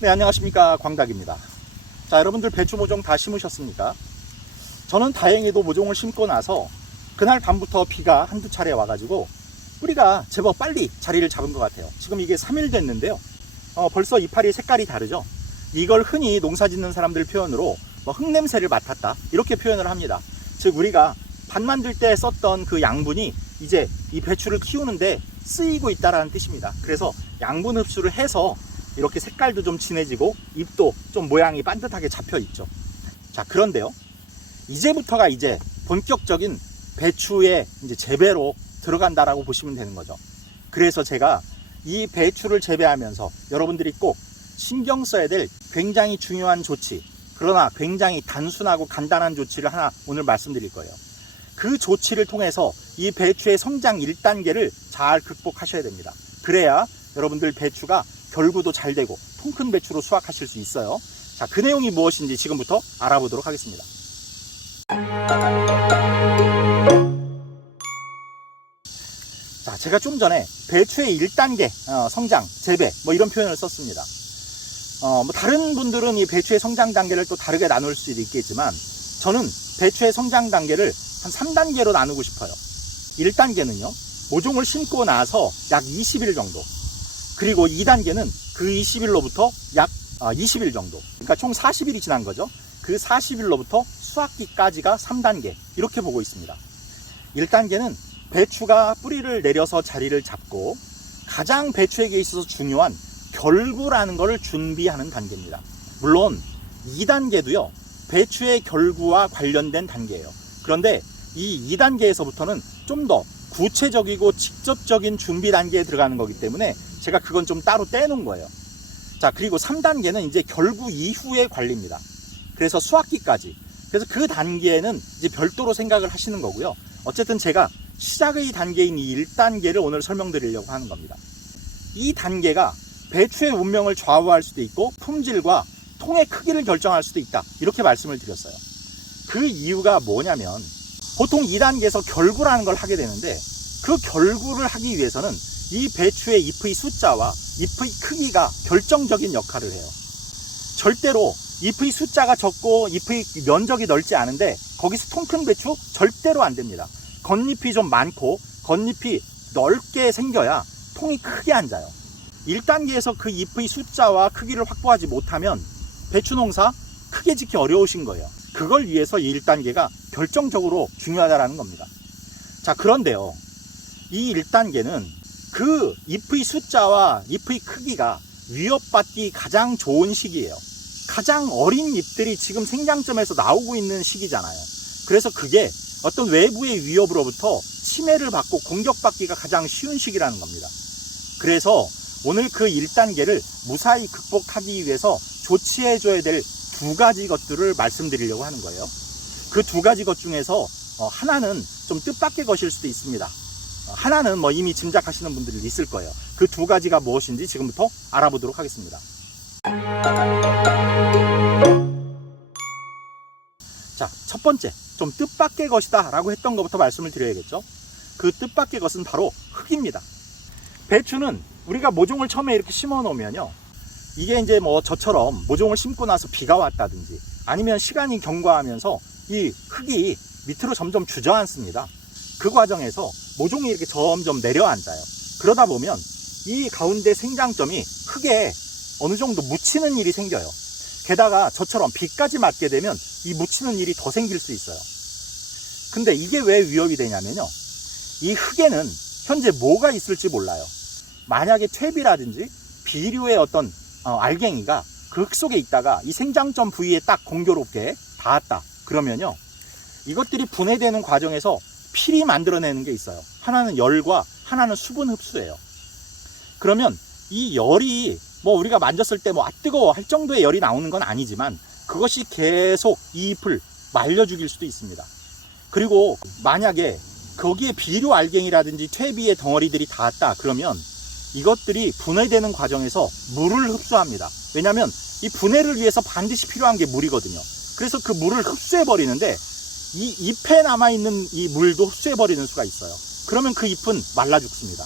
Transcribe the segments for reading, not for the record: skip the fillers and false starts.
네, 안녕하십니까, 광닭입니다. 자, 여러분들 배추 모종 다 심으셨습니까? 저는 다행히도 모종을 심고 나서 그날 밤부터 비가 한두 차례 와가지고 뿌리가 제법 빨리 자리를 잡은 것 같아요. 지금 이게 3일 됐는데요. 벌써 이파리 색깔이 다르죠. 이걸 흔히 농사 짓는 사람들 표현으로 흙냄새를 맡았다, 이렇게 표현을 합니다. 즉 우리가 밭 만들 때 썼던 그 양분이 이제 이 배추를 키우는데 쓰이고 있다라는 뜻입니다. 그래서 양분 흡수를 해서 이렇게 색깔도 좀 진해지고 잎도 좀 모양이 반듯하게 잡혀 있죠. 자, 그런데요, 이제부터가 이제 본격적인 배추의 이제 재배로 들어간다라고 보시면 되는 거죠. 그래서 제가 이 배추를 재배하면서 여러분들이 꼭 신경 써야 될 굉장히 중요한 조치, 그러나 굉장히 단순하고 간단한 조치를 하나 오늘 말씀드릴 거예요. 그 조치를 통해서 이 배추의 성장 1단계를 잘 극복하셔야 됩니다. 그래야 여러분들 배추가 결구도 잘 되고 통큰 배추로 수확하실 수 있어요. 자, 그 내용이 무엇인지 지금부터 알아보도록 하겠습니다. 자, 제가 좀 전에 배추의 1단계 성장, 재배 이런 표현을 썼습니다. 다른 분들은 이 배추의 성장 단계를 또 다르게 나눌 수도 있겠지만 저는 배추의 성장 단계를 한 3단계로 나누고 싶어요. 1단계는요, 모종을 심고 나서 약 20일 정도, 그리고 2단계는 그 20일로부터 약 20일 정도, 그러니까 총 40일이 지난 거죠. 그 40일로부터 수확기까지가 3단계, 이렇게 보고 있습니다. 1단계는 배추가 뿌리를 내려서 자리를 잡고 가장 배추에게 있어서 중요한 결구라는 것을 준비하는 단계입니다. 물론 2단계도요, 배추의 결구와 관련된 단계예요. 그런데 이 2단계에서부터는 좀 더 구체적이고 직접적인 준비 단계에 들어가는 거기 때문에 제가 그건 좀 따로 떼놓은 거예요. 자, 그리고 3단계는 이제 결구 이후의 관리입니다. 그래서 수확기까지. 그래서 그 단계는 이제 별도로 생각을 하시는 거고요. 어쨌든 제가 시작의 단계인 이 1단계를 오늘 설명드리려고 하는 겁니다. 이 단계가 배추의 운명을 좌우할 수도 있고 품질과 통의 크기를 결정할 수도 있다, 이렇게 말씀을 드렸어요. 그 이유가 뭐냐면 보통 2단계에서 결구라는 걸 하게 되는데 그 결구를 하기 위해서는 이 배추의 잎의 숫자와 잎의 크기가 결정적인 역할을 해요. 절대로 잎의 숫자가 적고 잎의 면적이 넓지 않은데 거기서 통큰 배추 절대로 안 됩니다. 겉잎이 좀 많고 겉잎이 넓게 생겨야 통이 크게 앉아요. 1단계에서 그 잎의 숫자와 크기를 확보하지 못하면 배추 농사 크게 짓기 어려우신 거예요. 그걸 위해서 이 1단계가 결정적으로 중요하다는 겁니다. 자, 그런데요, 이 1단계는 그 잎의 숫자와 잎의 크기가 위협받기 가장 좋은 시기예요. 가장 어린 잎들이 지금 생장점에서 나오고 있는 시기잖아요. 그래서 그게 어떤 외부의 위협으로부터 침해를 받고 공격받기가 가장 쉬운 시기라는 겁니다. 그래서 오늘 그 1단계를 무사히 극복하기 위해서 조치해줘야 될 두 가지 것들을 말씀드리려고 하는 거예요. 그 두 가지 것 중에서 하나는 좀 뜻밖의 것일 수도 있습니다. 하나는 이미 짐작하시는 분들이 있을 거예요. 그 두 가지가 무엇인지 지금부터 알아보도록 하겠습니다. 자, 첫 번째, 좀 뜻밖의 것이다 라고 했던 것부터 말씀을 드려야겠죠. 그 뜻밖의 것은 바로 흙입니다. 배추는 우리가 모종을 처음에 이렇게 심어 놓으면요, 이게 이제 저처럼 모종을 심고 나서 비가 왔다든지 아니면 시간이 경과하면서 이 흙이 밑으로 점점 주저앉습니다. 그 과정에서 모종이 이렇게 점점 내려앉아요. 그러다 보면 이 가운데 생장점이 흙에 어느 정도 묻히는 일이 생겨요. 게다가 저처럼 비까지 맞게 되면 이 묻히는 일이 더 생길 수 있어요. 근데 이게 왜 위협이 되냐면요, 이 흙에는 현재 뭐가 있을지 몰라요. 만약에 퇴비라든지 비료의 어떤 알갱이가 그 흙 속에 있다가 이 생장점 부위에 딱 공교롭게 닿았다 그러면요, 이것들이 분해되는 과정에서 필이 만들어내는 게 있어요. 하나는 열과 하나는 수분 흡수예요. 그러면 이 열이 우리가 만졌을 때 뜨거워 할 정도의 열이 나오는 건 아니지만 그것이 계속 이 잎을 말려 죽일 수도 있습니다. 그리고 만약에 거기에 비료 알갱이라든지 퇴비의 덩어리들이 닿았다 그러면 이것들이 분해되는 과정에서 물을 흡수합니다. 왜냐하면 이 분해를 위해서 반드시 필요한 게 물이거든요. 그래서 그 물을 흡수해 버리는데 이 잎에 남아있는 이 물도 흡수해 버리는 수가 있어요. 그러면 그 잎은 말라 죽습니다.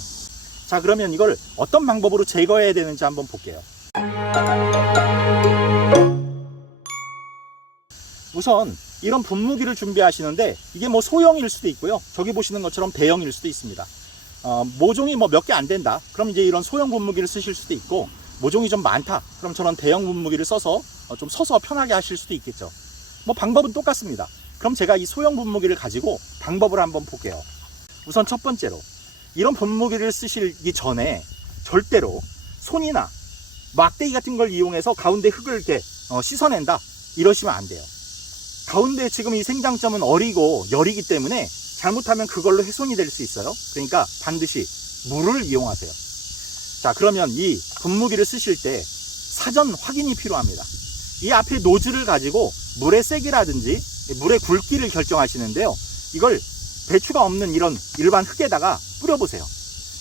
자, 그러면 이걸 어떤 방법으로 제거해야 되는지 한번 볼게요. 우선 이런 분무기를 준비하시는데 이게 뭐 소형일 수도 있고요. 저기 보시는 것처럼 대형일 수도 있습니다. 모종이 뭐 몇 개 안 된다. 그럼 이제 이런 소형 분무기를 쓰실 수도 있고, 모종이 좀 많다. 그럼 저런 대형 분무기를 써서 좀 서서 편하게 하실 수도 있겠죠. 뭐 방법은 똑같습니다. 그럼 제가 이 소형 분무기를 가지고 방법을 한번 볼게요. 우선 첫 번째로, 이런 분무기를 쓰시기 전에 절대로 손이나 막대기 같은 걸 이용해서 가운데 흙을 이렇게 씻어낸다, 이러시면 안 돼요. 가운데 지금 이 생장점은 어리고 열이기 때문에 잘못하면 그걸로 훼손이 될 수 있어요. 그러니까 반드시 물을 이용하세요. 자, 그러면 이 분무기를 쓰실 때 사전 확인이 필요합니다. 이 앞에 노즐을 가지고 물의 세기라든지 물의 굵기를 결정하시는데요. 이걸 배추가 없는 이런 일반 흙에다가 뿌려보세요.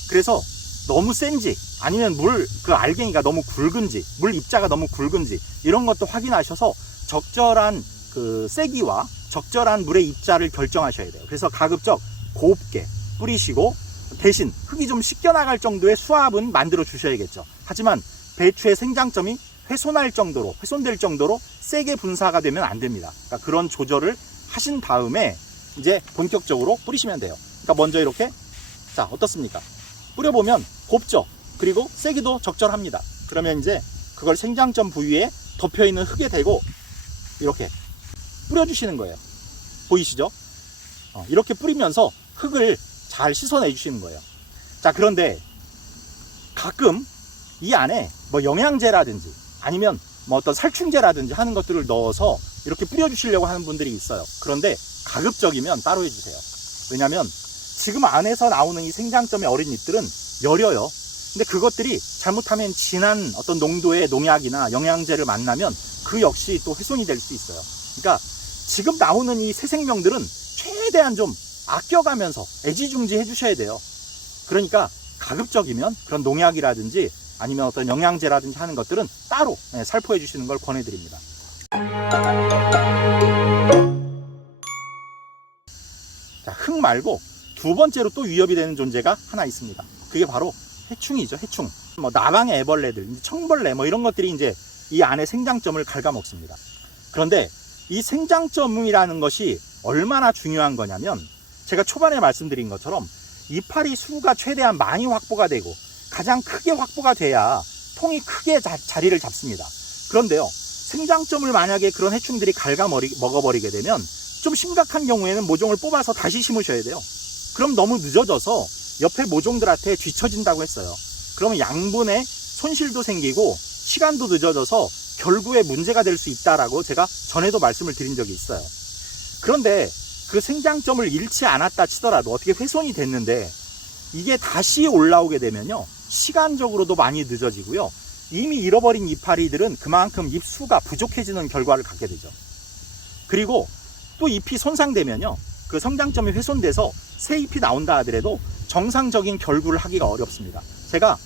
그래서 너무 센지, 아니면 그 알갱이가 너무 굵은지, 물 입자가 너무 굵은지, 이런 것도 확인하셔서 적절한 그 세기와 적절한 물의 입자를 결정하셔야 돼요. 그래서 가급적 곱게 뿌리시고, 대신 흙이 좀 씻겨나갈 정도의 수압은 만들어 주셔야겠죠. 하지만 배추의 생장점이 훼손될 정도로 세게 분사가 되면 안 됩니다. 그러니까 그런 조절을 하신 다음에 이제 본격적으로 뿌리시면 돼요. 그러니까 먼저 이렇게, 자, 어떻습니까? 뿌려보면 곱죠. 그리고 세기도 적절합니다. 그러면 이제 그걸 생장점 부위에 덮여있는 흙에 대고 이렇게 뿌려주시는 거예요. 보이시죠? 이렇게 뿌리면서 흙을 잘 씻어내 주시는 거예요. 자, 그런데 가끔 이 안에 뭐 영양제라든지 아니면 뭐 어떤 살충제라든지 하는 것들을 넣어서 이렇게 뿌려주시려고 하는 분들이 있어요. 그런데 가급적이면 따로 해주세요. 왜냐하면 지금 안에서 나오는 이 생장점의 어린 잎들은 여려요. 근데 그것들이 잘못하면 진한 어떤 농도의 농약이나 영양제를 만나면 그 역시 또 훼손이 될 수 있어요. 그러니까 지금 나오는 이 새 생명들은 최대한 좀 아껴가면서 애지중지 해주셔야 돼요. 그러니까 가급적이면 그런 농약이라든지 아니면 어떤 영양제라든지 하는 것들은 따로 살포해 주시는 걸 권해드립니다. 자, 흙 말고 두 번째로 또 위협이 되는 존재가 하나 있습니다. 그게 바로 해충이죠. 해충. 뭐 나방의 애벌레들, 청벌레 뭐 이런 것들이 이제 이 안에 생장점을 갉아먹습니다. 그런데 이 생장점이라는 것이 얼마나 중요한 거냐면, 제가 초반에 말씀드린 것처럼 이파리 수가 최대한 많이 확보가 되고 가장 크게 확보가 돼야 통이 크게 자리를 잡습니다. 그런데요, 생장점을 만약에 그런 해충들이 먹어버리게 되면 좀 심각한 경우에는 모종을 뽑아서 다시 심으셔야 돼요. 그럼 너무 늦어져서 옆에 모종들한테 뒤처진다고 했어요. 그러면 양분의 손실도 생기고 시간도 늦어져서 결국에 문제가 될 수 있다라고 제가 전에도 말씀을 드린 적이 있어요. 그런데 그 생장점을 잃지 않았다 치더라도 어떻게 훼손이 됐는데 이게 다시 올라오게 되면요, 시간적으로도 많이 늦어지고요, 이미 잃어버린 이파리들은 그만큼 잎수가 부족해지는 결과를 갖게 되죠. 그리고 또 잎이 손상되면요, 그 성장점이 훼손돼서 새 잎이 나온다 하더라도 정상적인 결구를 하기가 어렵습니다. 제가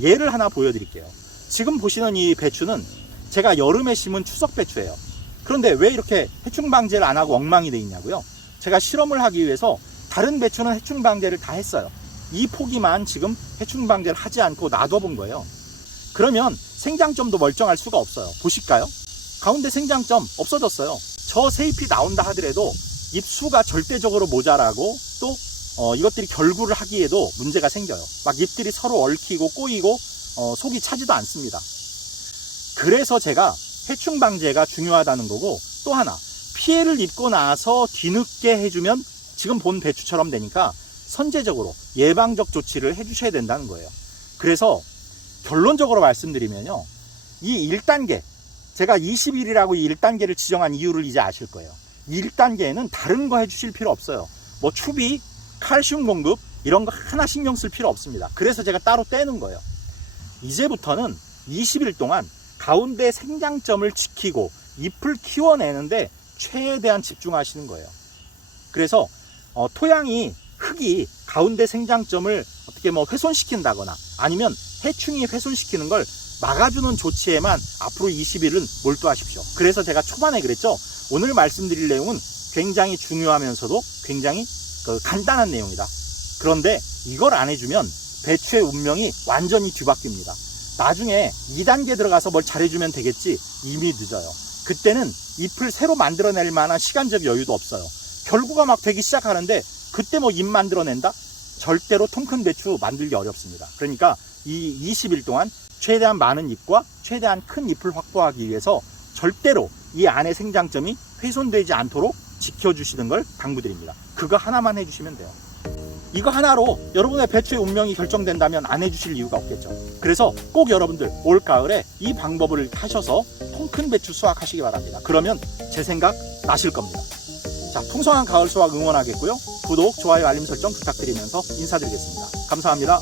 예를 하나 보여드릴게요. 지금 보시는 이 배추는 제가 여름에 심은 추석 배추예요. 그런데 왜 이렇게 해충 방제를 안 하고 엉망이 돼 있냐고요? 제가 실험을 하기 위해서 다른 배추는 해충 방제를 다 했어요. 이 포기만 지금 해충 방제를 하지 않고 놔둬본 거예요. 그러면 생장점도 멀쩡할 수가 없어요. 보실까요? 가운데 생장점 없어졌어요. 저 새 잎이 나온다 하더라도 잎수가 절대적으로 모자라고 또 이것들이 결구를 하기에도 문제가 생겨요. 막 잎들이 서로 얽히고 꼬이고 속이 차지도 않습니다. 그래서 제가 해충 방제가 중요하다는 거고, 또 하나, 피해를 입고 나서 뒤늦게 해주면 지금 본 배추처럼 되니까 선제적으로 예방적 조치를 해주셔야 된다는 거예요. 그래서 결론적으로 말씀드리면요, 이 1단계, 제가 20일이라고 이 1단계를 지정한 이유를 이제 아실 거예요. 1단계에는 다른 거 해주실 필요 없어요. 뭐 추비, 칼슘 공급 이런 거 하나 신경 쓸 필요 없습니다. 그래서 제가 따로 떼는 거예요. 이제부터는 20일 동안 가운데 생장점을 지키고 잎을 키워내는데 최대한 집중하시는 거예요. 그래서 토양이, 흙이 가운데 생장점을 어떻게 뭐 훼손시킨다거나 아니면 해충이 훼손시키는 걸 막아주는 조치에만 앞으로 20일은 몰두하십시오. 그래서 제가 초반에 그랬죠. 오늘 말씀드릴 내용은 굉장히 중요하면서도 굉장히 간단한 내용이다. 그런데 이걸 안 해주면 배추의 운명이 완전히 뒤바뀝니다. 나중에 2단계 들어가서 뭘 잘해주면 되겠지, 이미 늦어요. 그때는 잎을 새로 만들어낼 만한 시간적 여유도 없어요. 결구가 막 되기 시작하는데 그때 뭐 잎 만들어낸다? 절대로 통큰 배추 만들기 어렵습니다. 그러니까 이 20일 동안 최대한 많은 잎과 최대한 큰 잎을 확보하기 위해서 절대로 이 안의 생장점이 훼손되지 않도록 지켜주시는 걸 당부드립니다. 그거 하나만 해주시면 돼요. 이거 하나로 여러분의 배추의 운명이 결정된다면 안 해주실 이유가 없겠죠. 그래서 꼭 여러분들 올 가을에 이 방법을 하셔서 통큰 배추 수확하시기 바랍니다. 그러면 제 생각 나실 겁니다. 자, 풍성한 가을 수확 응원하겠고요. 구독, 좋아요, 알림 설정 부탁드리면서 인사드리겠습니다. 감사합니다.